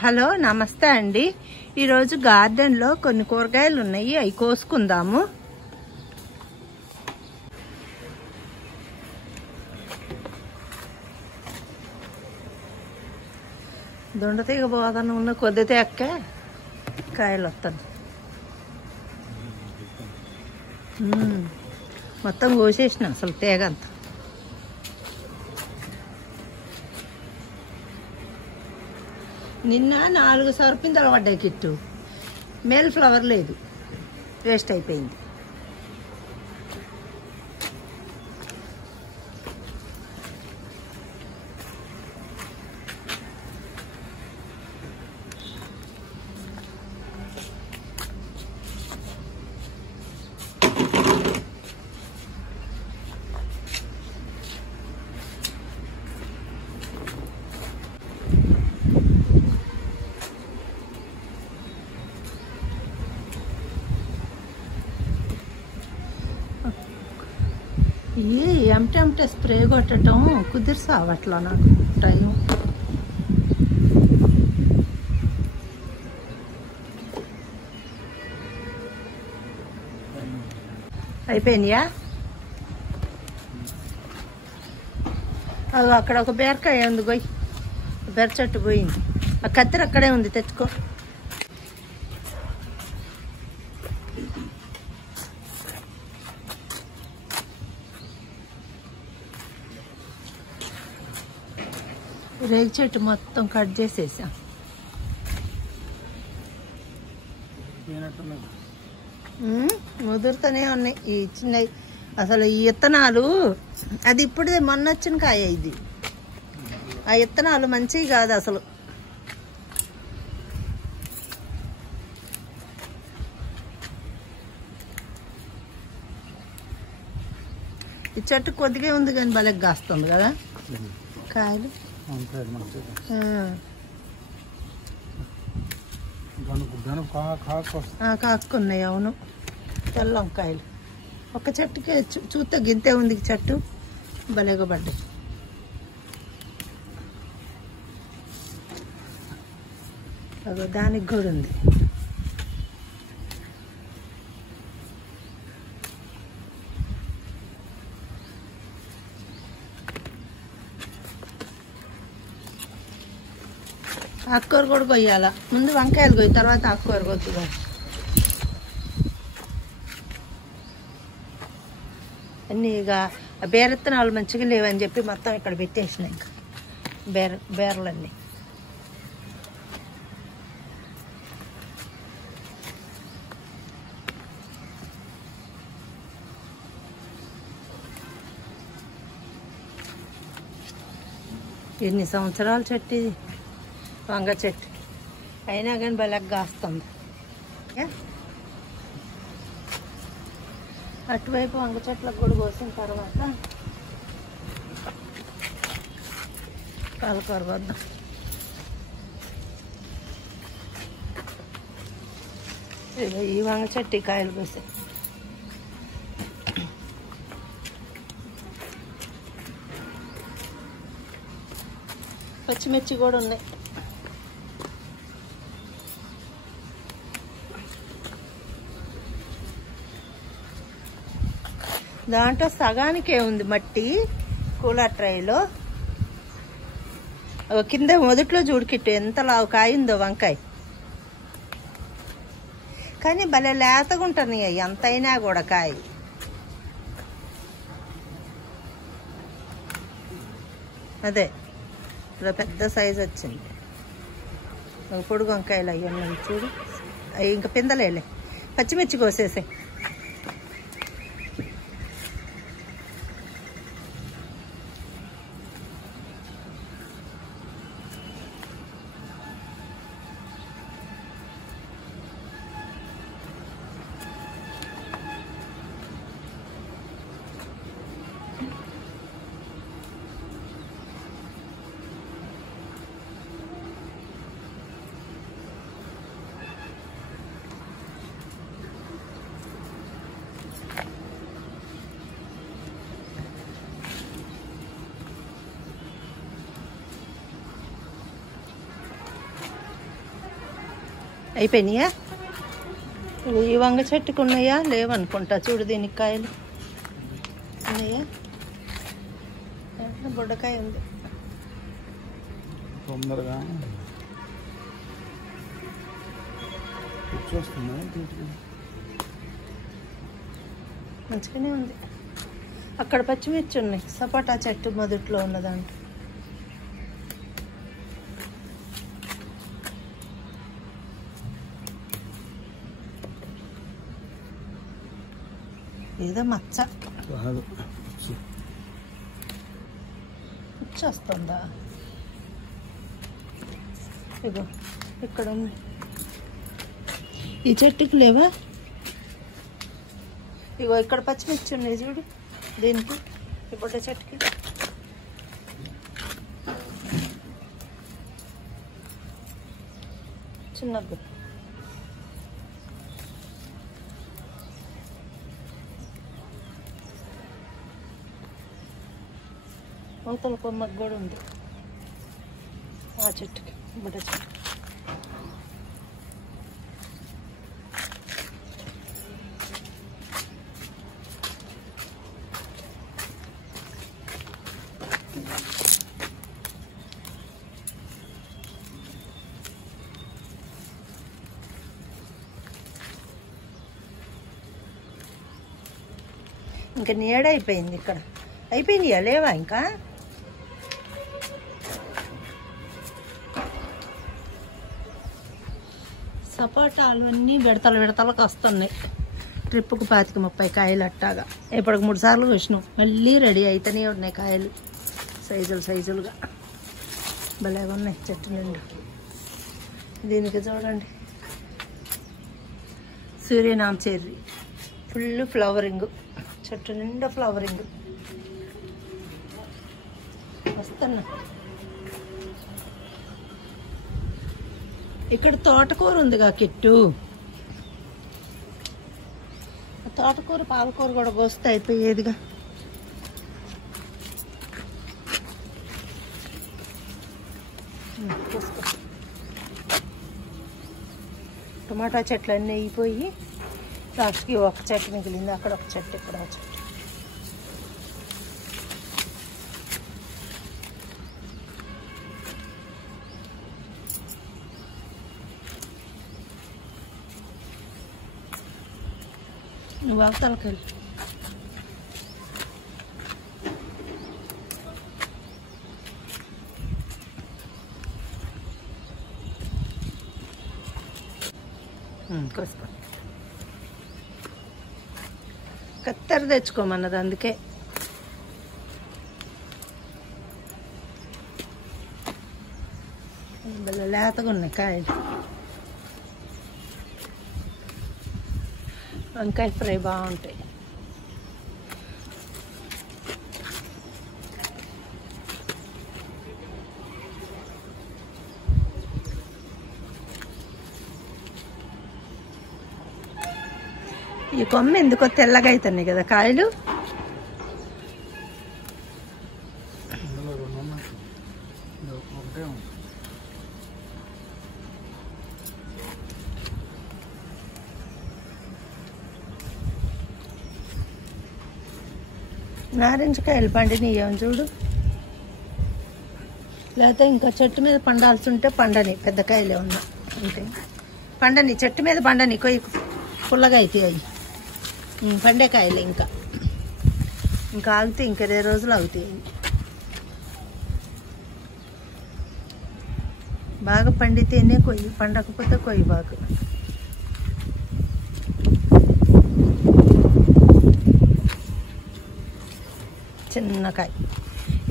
Hello నమస్తే అండి. ఈరోజు గార్డెన్లో కొన్ని కూరగాయలు ఉన్నాయి, అవి కోసుకుందాము. దొండతీగ పోతాను ఉన్న కొద్ది తేక్క కాయలు వస్తాను. మొత్తం కోసేసిన అసలు తేగంత. నిన్న 4 సర్పిందలు పడ్డాయి కిట్టు. మేల్ ఫ్లవర్ లేదు, వేస్ట్ అయిపోయింది. ఎంటే స్ప్రే కొట్టడం కుదిరిసావట్లా నాకు టైం. అయిపోయినాయా? అది అక్కడ ఒక బీరకాయ ఉంది, పోయి బీర చెట్టు పోయింది. ఆ కత్తెర అక్కడే ఉంది, తెచ్చుకో. రేగి చెట్టు మొత్తం కట్ చేసేసాం. ముదురుతూనే ఉన్నాయి ఈ చిన్నవి. అసలు ఈ విత్తనాలు అది ఇప్పుడే మొన్న వచ్చిన కాయ. ఇది ఆ విత్తనాలు మంచివి కాదు అసలు. ఈ చెట్టు కొద్దిగా ఉంది కానీ భలే కాస్తుంది కదా కాయలు. కాక్కున్నాయి, అవును. తెల్ల వంకాయలు ఒక చెట్టుకి చూస్తే గింతే ఉంది చెట్టు, భలేగా పడ్డాయి. అదో దానికి కూడా ఉంది. ఆకుకూర కూడా కొయ్యాలా. ముందు వంకాయలు కొయ్యి, తర్వాత ఆకుకూర కొద్దుగా. అన్నీ ఇక బేరెత్తనాలు మంచిగా లేవని చెప్పి మొత్తం ఇక్కడ పెట్టేసిన. ఇంకా బేరలన్నీ ఎన్ని సంవత్సరాల చెట్టు ఇది, వంగ చెట్టు. అయినా కానీ భలే కాస్తుంది. అటువైపు వంగ చెట్లకు కూడా కోసిన తర్వాత పాలకూర వద్దాం. ఈ వంగ చెట్టు కాయలు కోసే. పచ్చిమిర్చి కూడా ఉన్నాయి. దాంట్లో సగానికే ఉంది మట్టి కూలర్ ట్రైలో. కింద మొదట్లో చూడుకిట్టు ఎంత లావు కాయిందో వంకాయ. కానీ భలే లేతగా ఉంటుంది ఎంతైనా కూడా కాయ. అదే ఇలా పెద్ద సైజు వచ్చింది. పొడుగు వంకాయలు అవి ఉన్నాయి చూడు. అవి ఇంకా పిందలేలే. పచ్చిమిర్చి కోసేసే. అయిపోయినాయా? ఈ వంగ చెట్టుకు ఉన్నాయా? లేవనుకుంటా. చూడు దీనికి కాయలు ఉన్నాయా? బుడ్డకాయ ఉంది. తొందరగా మంచిగానే ఉంది. అక్కడ పచ్చిమిర్చి ఉన్నాయి. సపోటా చెట్టు మొదట్లో ఉన్నదంట. ఏదో మచ్చ వస్తుందా? ఇగో ఇక్కడ ఉంది. ఈ చెట్టుకు లేవా? ఇగో ఇక్కడ పచ్చిమిర్చి ఉన్నాయి చూడు. దీనికి ఈ బుడ్డ చెట్టుకి చిన్నగా అవతల కొమ్మకు కూడా ఉంది. ఆ చెట్టుకి బుడ్డ చెట్టు. ఇంకా నీడ అయిపోయింది. ఇక్కడ అయిపోయినాయా? లేవా ఇంకా? సపోటాలు అన్నీ విడతలకు వస్తున్నాయి. ట్రిప్పుకు 25-30 కాయలు అట్టాగా. ఇప్పటికి 3 సార్లు చూసినాం. మళ్ళీ రెడీ అయితేనే ఉన్నాయి కాయలు సైజులుగా. భలేగా ఉన్నాయి చెట్టు నిండు. దీనికి చూడండి, సూర్యనామ చెర్రీ ఫుల్ ఫ్లవరింగ్. చెట్టు నిండా ఫ్లవరింగ్ వస్తున్నా. ఇక్కడ తోటకూర ఉందిగా కిట్టు. తోటకూర పాలకూర కూడా కోస్తే అయిపోయేదిగా. టమాటా చెట్లు అన్నీ అయిపోయి లాస్ట్కి ఒక చెట్టు మిగిలింది. అక్కడ ఒక చెట్టు, ఇక్కడ ఒక చెట్టు. నువ్వు అవతలకి వెళ్ళి కోసుకో. కత్తెర తెచ్చుకోమన్నది అందుకే. లేతగా ఉన్నాయి కాయలు. వంకాయ ఫ్రై బాగుంటాయి. ఈ కొమ్మ ఎందుకో తెల్లగా అవుతున్నాయి కదా కాయలు. నారింజకాయలు పండినయ్యాం చూడు. లేకపోతే ఇంకా చెట్టు మీద పండాల్సి ఉంటే పండని. పెద్ద కాయలే ఉన్నా అంటే పండని. చెట్టు మీద పండని. కొయ్యి పుల్లగా అవుతాయి అవి. పండే కాయలు ఇంకా ఆగితే ఇంక 20 రోజులు అవుతాయి. బాగా పండితేనే కొయ్యి, పండకపోతే కొయ్యి బాగా. చిన్న కాయ.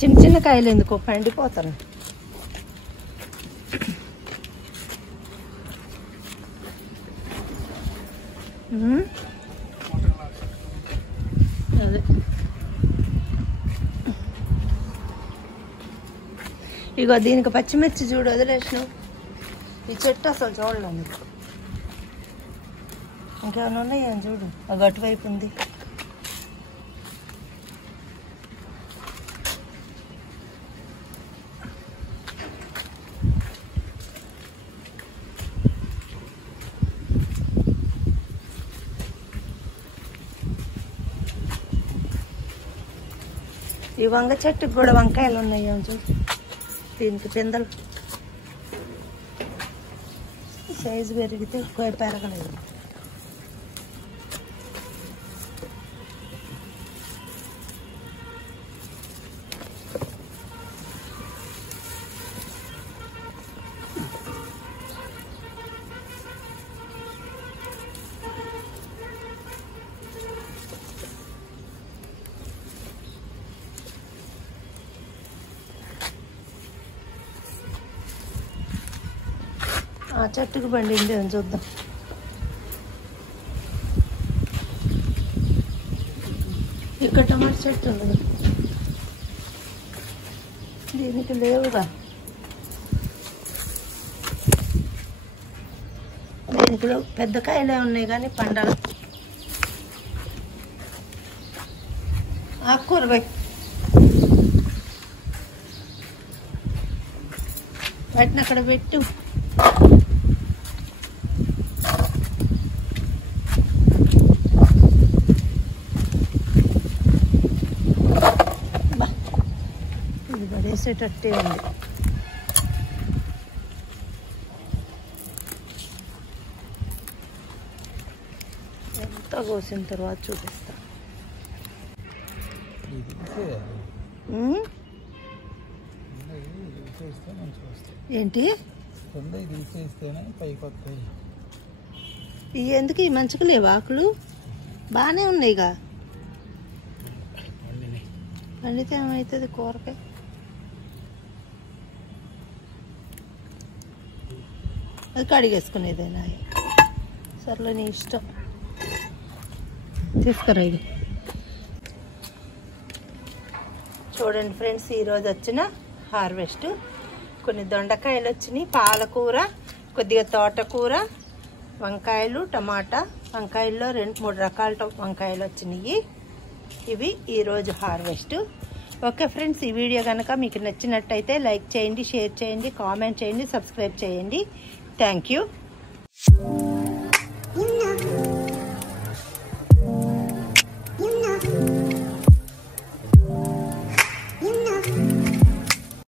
చిన్న కాయలు ఎందుకో పండిపోతాను. అదే ఇగో దీనికి పచ్చిమిర్చి చూడు వదిలేసినావు. ఈ చెట్టు అసలు చూడలేము నీకు. ఇంకేమైనా ఉన్నాయా చూడు. ఒక అటువైపు ఉంది. ఈ వంగ చెట్టుకు కూడా వంకాయలు ఉన్నాయి చూసి దీనికి పిందలు సైజు పెరిగితే పెరగలేదు. ఆ చెట్టుకు పండింది అని చూద్దాం. ఇక్కడ టమాటా చెట్టు ఉంది, దీనికి లేవుగా. దీనికి పెద్ద కాయలే ఉన్నాయి కానీ పండగ. ఆకుకూర వాటిని అక్కడ పెట్టు. ఇది పడేసేటట్టే ఉంది. ఎంత కోసిన తర్వాత చూపిస్తా. ఏంటి ఇవి ఎందుకు? ఈ మంచిగా లేవు ఆకులు, బాగానే ఉన్నాయిగా. పండితే ఏమవుతుంది కూరకాయ? అది కడిగేసుకునేదేనా? సర్లే నీ ఇష్టం, తీసుకురా. ఇది చూడండి ఫ్రెండ్స్, ఈరోజు వచ్చిన హార్వెస్ట్. కొన్ని దొండకాయలు వచ్చినాయి, పాలకూర, కొద్దిగా తోటకూర, వంకాయలు, టమాటా. వంకాయల్లో 2-3 రకాల వంకాయలు వచ్చినాయి. ఇవి ఈరోజు హార్వెస్ట్. ఓకే ఫ్రెండ్స్, ఈ వీడియో కనుక మీకు నచ్చినట్టయితే లైక్ చేయండి, షేర్ చేయండి, కామెంట్ చేయండి, సబ్స్క్రైబ్ చేయండి. Thank you.